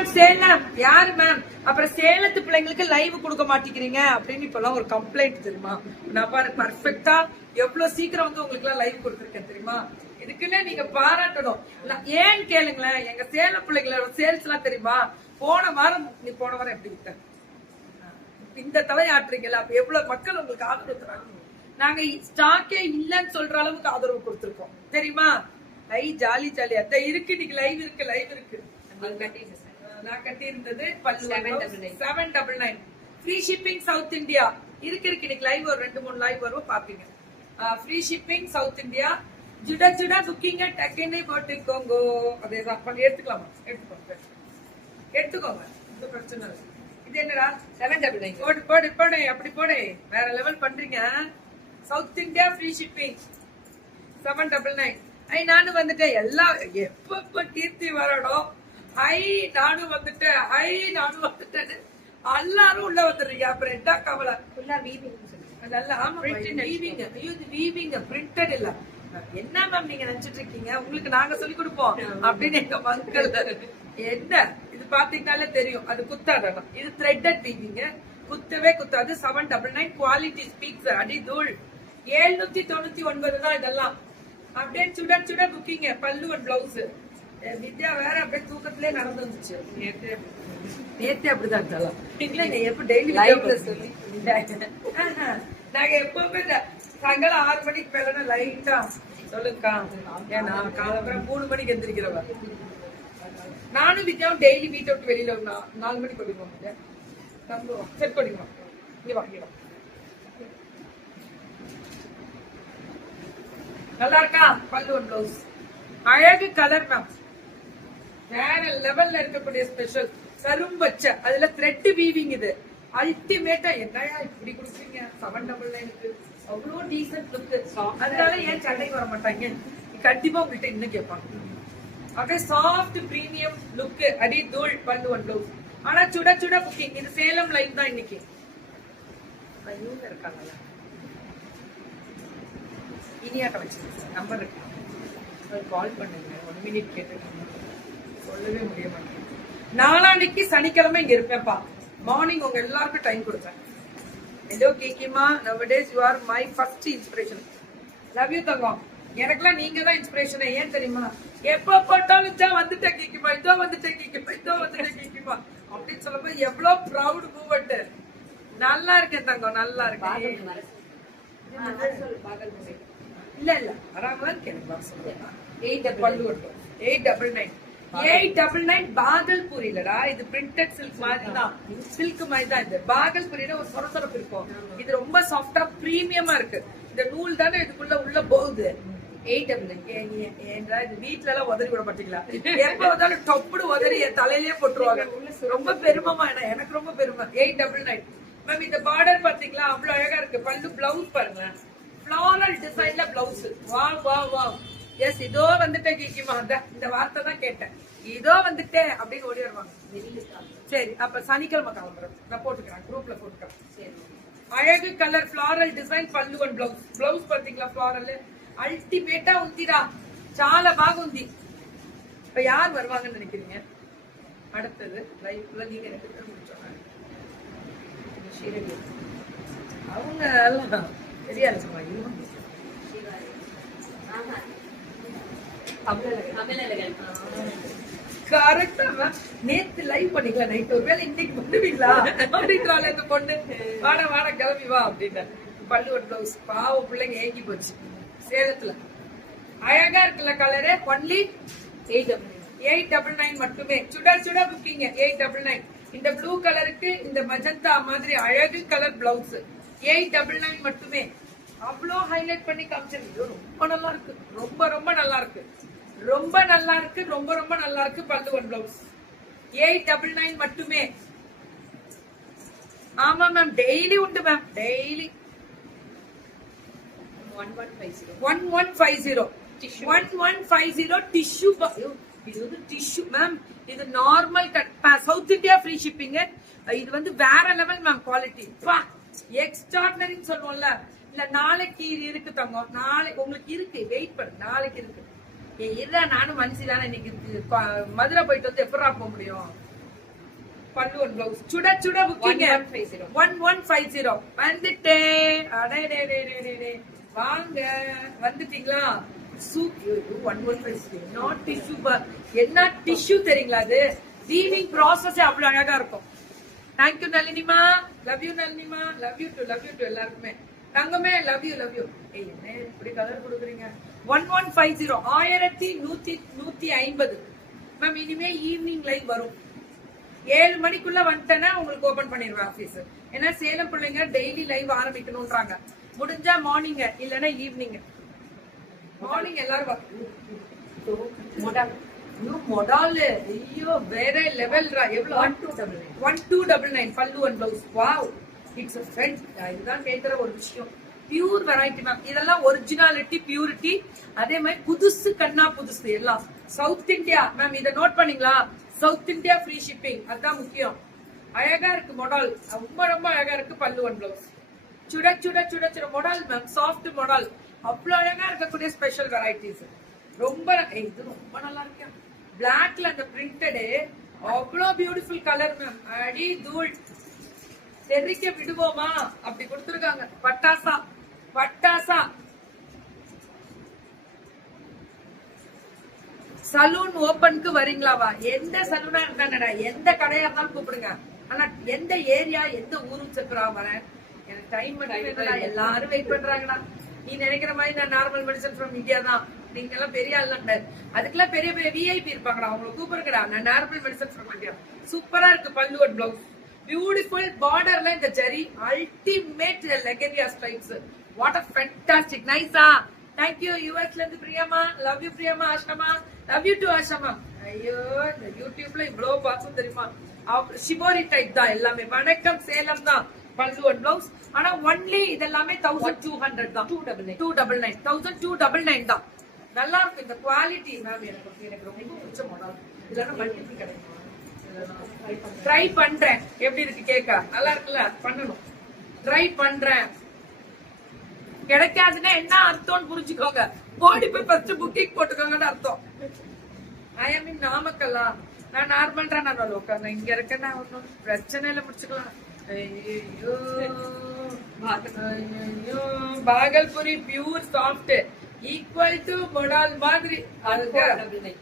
Ma'am Salem யாரு ma'am? அப்புறம் சேலத்து பிள்ளைங்களுக்கு லைவ் கொடுக்க மாட்டேங்கிறீங்க அப்படின்னு இப்பெல்லாம் ஒரு கம்ப்ளைண்ட் தெரியுமா? நான் பாரு பர்ஃபெக்டா எவ்வளவு சீக்கிரம் வந்து உங்களுக்கு எல்லாம் லைவ் கொடுத்துருக்கேன் தெரியுமா? இதுக்குன்னே நீங்க பாராட்டணும். ஏன்னு கேளுங்களேன், எங்க சேலம் பிள்ளைங்களோட சேல்ஸ் எல்லாம் தெரியுமா? போன வாரம் எப்படி விட்ட இந்த தலையாட்டுறீங்களா? அப்ப எவ்வளவு மக்கள் உங்களுக்கு ஆதரவு தராங்க. நாங்க ஸ்டாக்கே இல்லன்னு சொல்ற அளவுக்கு ஆதரவு கொடுத்திருக்கோம் தெரியுமா? ஜாலி ஜாலி அதான் இருக்கு. இன்னைக்கு லைவ் இருக்கு. நான் கட்டி இருந்தது 799 ஃப்ரீ ஷிப்பிங் சவுத் இந்தியா இருக்கு. இன்னைக்கு லைவ் ஒரு 2-3 லைவ் வரும் பாப்பீங்க. Free shipping South India. ஜுடா புக்கிங்க டக்குன்னு போட்டுக்கோங்க. அதேதான் எடுத்துக்கலாமா? எடுத்துக்கோங்க, இந்த பிரச்சனை இல்லை. இது என்னடா 799 போடு அப்படி போடு. வேற லெவல் பண்றீங்க. South India free shipping 799. நானும் வந்துட்டேன். எல்லாம் எப்ப கீர்த்தி வரணும். நானும் வந்துட்டேன். எல்லாரும் உள்ள வந்துடுறீங்க. அப்புறம் என்ன கவலை? நல்லா ஆமா வீவிங் பிரிண்டட் இல்ல. என்ன மேம் நீங்க நினைச்சிட்டு இருக்கீங்க? உங்களுக்கு நாங்க சொல்லி கொடுப்போம் அப்படின்னு எங்க மக்கள். என்ன இது பாத்தீங்கன்னாலே தெரியும். அது குத்தாதான். இது த்ரெட்டட் வீவிங், குத்தவே குத்தாது. 799 quality speaks. அடி தூள் 799 தான் இதெல்லாம். அப்படியே சுட புக்கிங்க. பல்லு அண்ட் பிளவுஸ். வித்யா வேற அப்படியே தூக்கத்திலே நடந்து வந்துச்சு. நேத்தே அப்படிதான் இருந்தாலும் எப்ப டெய்லி சொல்லி நாங்க எப்பவுமே சாயங்காலம் 6 மணிக்கு மேல லைட்டா சொல்லுங்கக்கா. ஏன்னா காலம்பரம் 3 மணிக்கு எந்திரிக்கிறவ. நானும் வித்யாவும் டெய்லி வீட்டை விட்டு வெளியில 4 மணிக்கு ஓடிடுவோம். செட் பண்ணிடுவோம். இங்க வா. நல்லா இருக்கா? பல்லு ஒன் பிளவுஸ் அழகு கலர் மேம். வேற லெவல்ல இருக்கக்கூடிய ஸ்பெஷல் கரும்பச்ச. அதுல த்ரெட் வீவிங். இது அல்டிமேட்டா. என்னையா இப்படி கொடுக்குறீங்க? 799 அவ்வளோ டீசன்ட் லுக். அதனால ஏன் சண்டைக்கு வர மாட்டாங்க? கண்டிப்பா உங்கள்கிட்ட இன்னும் கேட்பாங்க. அப்படியே சாஃப்ட் பிரீமியம் லுக். அடி தூள் பல்லு ஒன் பிளவுஸ். ஆனா சுட புக்கிங். இது சேலம் லைவ் தான் இன்னைக்கு. இவங்க இருக்காங்கல்ல இனியாட்ட வச்சு நம்பர் இருக்கு. கால் பண்ணுங்க. 1 மினிட் கேட்டுருக்காங்க. சொல்லவே முடிய மாட்டேங்குது. நாளான்னைக்கு சனிக்கிழமை இங்க இருப்பேன்ப்பா. மார்னிங் உங்க எல்லாருக்கும் டைம் கொடுப்பேன். ஹலோ கேக்கிமா, நவடேஸ் you are my first inspiration. Love you தங்கம். எனக்குலாம் நீங்க தான் இன்ஸ்பிரேஷன். ஏன் தெரியுமா? எப்ப போட்டாலும் வந்துட்டேன் கேக்கிமா, இதோ வந்துட்டேன் கேக்கிமா அப்படின்னு சொல்லும்போது எவ்வளவு ப்ரௌட் மூமெண்ட். நல்லா இருக்கேன் தங்கம், நல்லா இருக்கேன். இல்ல வராமதான் கேட்கலாம். 899 பாகல்பூர் இல்லடா. இது பிரிண்டட் சில்க் மாதிரி தான். சில்க் மாதிரி தான் இது. பாகல்பூரில ஒரு சொரசொரப்பு இருக்கும். இது ரொம்ப சாஃப்டா பிரீமியமா இருக்கு. இந்த நூல் தானே இதுக்குள்ள உள்ள போகுது. 899. இது வீட்டுல எல்லாம் உதறி விட மாட்டீங்களா? எப்ப வந்தாலும் டொப்புடு உதறி என் தலையிலேயே போட்டுருவாங்க. ரொம்ப பெருமைமா. எனக்கு ரொம்ப பெருமை. 899 மேம். இந்த பார்டர் பாத்தீங்களா? அவ்வளவு அழகா இருக்கு. பல்லு பிளவுஸ் பாருங்க. ஃப்ளாரல் டிசைன்ல பிளவுஸ். வா. எஸ், இதோ வந்துட்டேன் கேக்கிமா. இந்த வார்த்தை தான் கேட்டேன். இதோ வந்துட்டேன் அப்படின்னு ஓடி வருவாங்க. சரி, அப்ப சனிக்கிழமை கிளம்புறேன். நான் போட்டுக்கிறேன், குரூப்ல போட்டுக்கிறேன். அழகு கலர் ஃப்ளாரல் டிசைன் பல்லு ஒன் பிளவுஸ். பிளவுஸ் பாத்தீங்களா? ஃப்ளாரல் அல்டிமேட்டா உந்திரா. சால பாக உந்தி. இப்ப யார் வருவாங்கன்னு நினைக்கிறீங்க? அடுத்தது லைஃப்ல நீங்க 2 பேரும் முடிச்சோங்க. அவங்க எல்லாம் தெரியாது. கரெக்டா நேத்து லைவ் பண்ணிக்கலாம். நைட் ஒருவேளை இன்னைக்கு பண்ணுவீங்களா அப்படின்றால இந்த பொண்ணு. வாட கிளம்பி வா அப்படின்னு. பல்லு ஒரு பிளவுஸ். பாவ பிள்ளைங்க ஏங்கி போச்சு. சேலத்துல அழகா இருக்குல்ல கலரு. ஒன்லி 899 மட்டுமே. சுட புக்கிங்க. 899. இந்த ப்ளூ கலருக்கு இந்த மஜந்தா மாதிரி அழகு கலர் பிளவுஸ் 899 மட்டுமே. அவ்வளோ ஹைலைட் பண்ணி காமிச்சிருக்கு. ரொம்ப நல்லா இருக்கு. ரொம்ப நல்லா இருக்கு. ரொம்ப நல்லா இருக்கு. பல்லு ஒன் பிளவுஸ் 899 மட்டுமே. ஆமா மேம், டெய்லி உண்டு மேம். Daily 1150 tissue. இது டிஷ்யூ மேம். இது normal south India free shipping. இது வந்து வேற லெவல் மேம். குவாலிட்டி எக்ஸ்ட்ராடினரின்னு சொல்லுவோம்ல. இல்ல நாளைக்கு இருக்கு தங்கம். நாளைக்கு உங்களுக்கு இருக்கு. வெயிட் பண்ணு, நாளைக்கு இருக்கு. இதுதான் நானும் மனசுதானே. இன்னைக்கு மதுரை போயிட்டு வந்து எப்படா போக முடியும்? பல்லு அண்ட் பிளவுஸ். சுட சுட புக்கிங் 1150 வந்துட்டே. அடே வாங்க வந்துட்டீங்களா? Not tissue. என்ன டிஷ்யூ தெரியுங்களா? அது வீவிங் ப்ராசஸ் அவ்வளவு அழகா இருக்கும். தேங்க்யூ நளினிமா, லவ் யூ நளினிமா, லவ் யூ டு எல்லாருக்குமே. தங்கமே லவ் யூ. என்ன இப்படி கலர் கொடுக்குறீங்க? 1150 1150 மேம். இனிமே ஈவினிங் லைவ் வரும். 7 மணிக்குள்ள வந்துட்டேன்னா உங்களுக்கு ஓபன் பண்ணிடுவேன் ஆபீஸ். ஏன்னா சேலம் பிள்ளைங்க டெய்லி லைவ் ஆரம்பிக்கணும்ன்றாங்க. முடிஞ்சா மார்னிங் இல்லன்னா ஈவினிங். மார்னிங் எல்லாரும் மொடால். ஐயோ வேற லெவல். எவ்வளவு? 1299 பல்லு and blouse. Wow, it's a friend. இதுதான் கேக்குற ஒரு விஷயம். Pure variety ma'am. இதெல்லாம் ஒரிஜினாலிட்டி, பியூரிட்டி. அதே மாதிரி புதுசு கண்ணா புதுசு எல்லாம். South India ma'am. இதை நோட் பண்ணீங்களா? South India free shipping. அதான் முக்கியம். அழகா இருக்கு மொடால். ரொம்ப ரொம்ப அழகா இருக்கு பல்லு அண்ட் பிளவுஸ். சுட சுட சுட சுட மொடால் மேம். சாஃப்ட் மொடால். அவ்வளவு அழகா இருக்கக்கூடிய ஸ்பெஷல் வெரைட்டிஸ். ரொம்ப இது ரொம்ப நல்லா இருக்கு. பிளாக்ல அந்த பிரிண்டடு அவ்வளவு பியூட்டிஃபுல் கலர் மேம். அடி தூள் தெரிக்க விடுவோமா? அப்படி கொடுத்துருக்காங்க. பட்டாசா பட்டாசா. சலூன் ஓபனுக்கு வரீங்களாவா? எந்த சலூனா இருந்தா எந்த கடையா இருந்தாலும் கூப்பிடுங்க. ஆனா எந்த ஏரியா எந்த ஊரும் செப்புறா வரேன். எனக்கு டைம் எல்லாரும் வெயிட் பண்றாங்கடா. நீ நினைக்கிற மாதிரி நான் நார்மல் மெடிசன் ஃப்ரம் இந்தியா தான். நீங்க எல்லாம் பெரிய ஆள். அதுக்கெல்லாம் பெரிய பெரிய விஐபி இருப்பாங்கடா. அவங்களை கூப்பிடுங்கடா. நான் நார்மல் மெடிசன் ஃப்ரம் இந்தியா. சூப்பரா இருக்கு பல்லு அண்ட் பிளவுஸ். பியூட்டிஃபுல் பார்டர்ல இந்த ஜரி. அல்டிமேட் லெகரியா ஸ்டைல்ஸ். What a fantastic. நைஸா. Thank you. யுஎஸ்ல இருந்து பிரியமா. லவ் யூ பிரியமா. ஆஷமா லவ் யூ டு ஆஷமா. ஐயோ இந்த யூடியூப்ல இவ்வளவு பாசம் தெரியுமா? ஷிபோரி டைப் தான் எல்லாமே. வணக்கம் சேலம் தான் பல்லு அண்ட் பிளவுஸ். ஆனா ஒன்லி இதெல்லாமே 1200 தான். 299 1299 தான். நல்லா இருக்கு இந்த குவாலிட்டி மேம். எனக்கு ரொம்ப பிடிச்ச மாடல். இதெல்லாம் மல்டிபிள் கிடைக்கும். ட்ரை பண்றேன். எப்படி இருக்கு கேக்க? நல்லா இருக்குல்ல? பண்ணணும். ட்ரை பண்றேன். கிடைக்காதுன்னா என்ன அர்த்தம்னு புரிஞ்சுக்கோங்க. ஓடி போய் ஃபர்ஸ்ட் புக்கிங் போட்டுக்கோங்கன்னு அர்த்தம். ஐ அம் இன் நாமக்கல்லா. நான் நார்மல் தான். நான் உட்கார்ந்து இங்க இருக்கேன்னா ஒன்னும் பிரச்சனை இல்லை, முடிச்சுக்கலாம். ஐயோ Bhagalpuri pure soft equal to மொடால் மாதிரி. அதுக்கு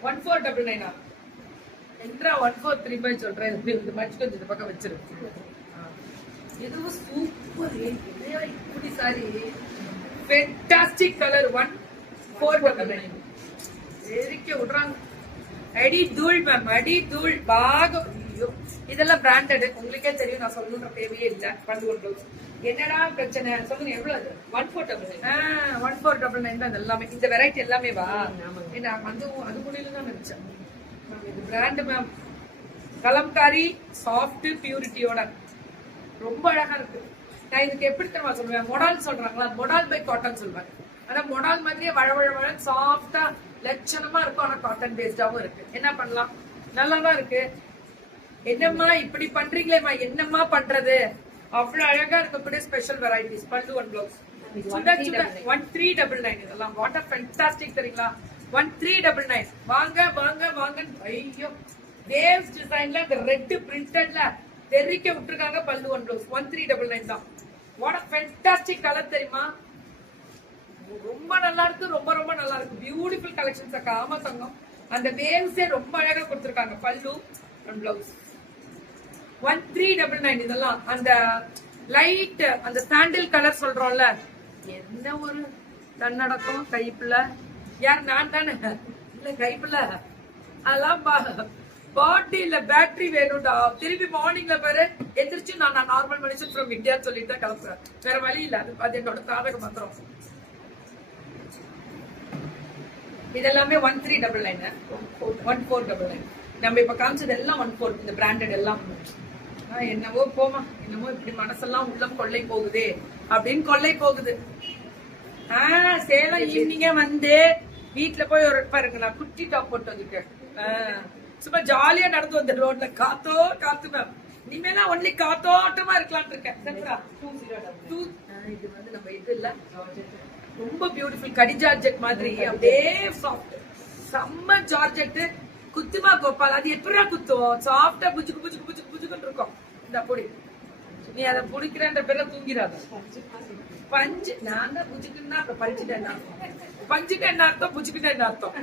1499 என்றா 1435 சொல்றேன். இந்த மடிச்சு கொஞ்சம் இந்த பக்கம் வச்சிரு. இதுவும் சூப்பர். இப்படி சாரி ஃபேண்டாஸ்டிக் கலர். 1499 எரிக்க விடுறாங்க. அடி தூள் மேம். அடி தூள் பாகம். இதெல்லாம் பிராண்டட். உங்களுக்கே தெரியும். நான் சொல்லணும்ன்ற தேவையே இல்லை. பல்லு அண்ட் பிளவுஸ். என்னடா பிரச்சனை சொல்லுங்க. எவ்வளவு? 1499 தான் எல்லாமே. இந்த வெரைட்டி எல்லாமே வா. அது முடியல தான் நினைச்சேன். இது பிராண்ட் மேம். கலம்காரி சாஃப்ட் பியூரிட்டியோட ரொம்ப அழகா இருக்கு. நான் இதுக்கு எப்படி தெரியுமா சொல்லுவேன்? மொடால் சொல்றாங்களா? மொடால் பை காட்டன் சொல்லுவேன். ஆனா மொடால் மாதிரியே வழ சாஃப்டா லட்சணமா இருக்கும். ஆனா காட்டன் பேஸ்டாவும் இருக்கு. என்ன பண்ணலாம்? நல்லாதான் இருக்கு. என்னம்மா இப்படி பண்றீங்களேம்மா? என்னம்மா பண்றது? அவ்வளவு அழகா இருக்கக்கூடிய ஸ்பெஷல் வெரைட்டிஸ் பல்லு அண்ட் பிளவுஸ். 1399 இதெல்லாம். வாட் a fantastic தெரியுங்களா? 1399. வாங்க வாங்க வாங்க. ஐயோ வேவ்ஸ் டிசைன்ல இந்த ரெட் பிரிண்டட்ல தெரிக்க விட்டுருக்காங்க பல்லு அண்ட் பிளவுஸ். 1399 தான். வாட் a fantastic கலர் தெரியுமா? ரொம்ப நல்லா இருக்கு. ரொம்ப ரொம்ப நல்லா இருக்கு. பியூட்டிஃபுல் கலெக்ஷன்ஸ் அக்கா. ஆமா தங்கம். அந்த வேவ்ஸே ரொம்ப அழகா கொடுத்திருக்காங்க பல்லு அண்ட் பிளவுஸ். 1399 இதெல்லாம். அந்த லைட் அந்த சாண்டில் கலர் சொல்றோம்ல. என்ன ஒரு தன்னடக்கம். கைப்புல யார்? நான் தானே. இல்ல கைப்புல அதெல்லாம் பாட்டில பேட்டரி வேணும்டா. திருப்பி மார்னிங்ல பாரு எந்திரிச்சு நான் நார்மல் மெடிசன் ஃப்ரம் இந்தியா சொல்லிட்டு தான் கிளம்புறேன். வேற வழி இல்ல. அது என்னோட தாரக மந்திரம். இதெல்லாமே 1399 1499. நம்ம இப்ப காமிச்சது எல்லாம் 14. இந்த பிராண்டட் எல்லாம். என்னவோ போமா. என்னமோ இப்படி மனசெல்லாம் உள்ளம் கொள்ளை போகுதே அப்படின்னு கொள்ளை போகுது. சேலம் ஈவினிங்க வந்து வீட்டுல போய் ஒரு பாருங்க. நான் குட்டி டாப் போட்டு வந்துட்டேன். சும்மா ஜாலியா நடந்து வந்த ரோட்ல. காத்தோ காத்து மேம். இனிமேலாம் ஒன்லி காத்தோட்டமா இருக்கலாம்னு இருக்கேன். இது வந்து நம்ம இது இல்ல. ரொம்ப பியூட்டிஃபுல் கடி ஜார்ஜெட் மாதிரி. அப்படியே சாஃப்ட் செம்ம ஜார்ஜெட். குத்துமா கோபால். அது எப்படா குத்துவோம்? சாஃப்டா புஜுக்கு புஜுக்கு புஜுக்கு புஜுக்கு புஜுக்குன்னு இருக்கும். இந்த பொடி நீ அதை புடிக்கிறன்ற பேர்ல தூங்கிறாத. பஞ்சு நான் தான் புஜுக்குன்னா அப்புறம் பஞ்சுட்டேன் அர்த்தம், பஞ்சுட்டேன் அர்த்தம், புஜுக்கிட்டேன் அர்த்தம்.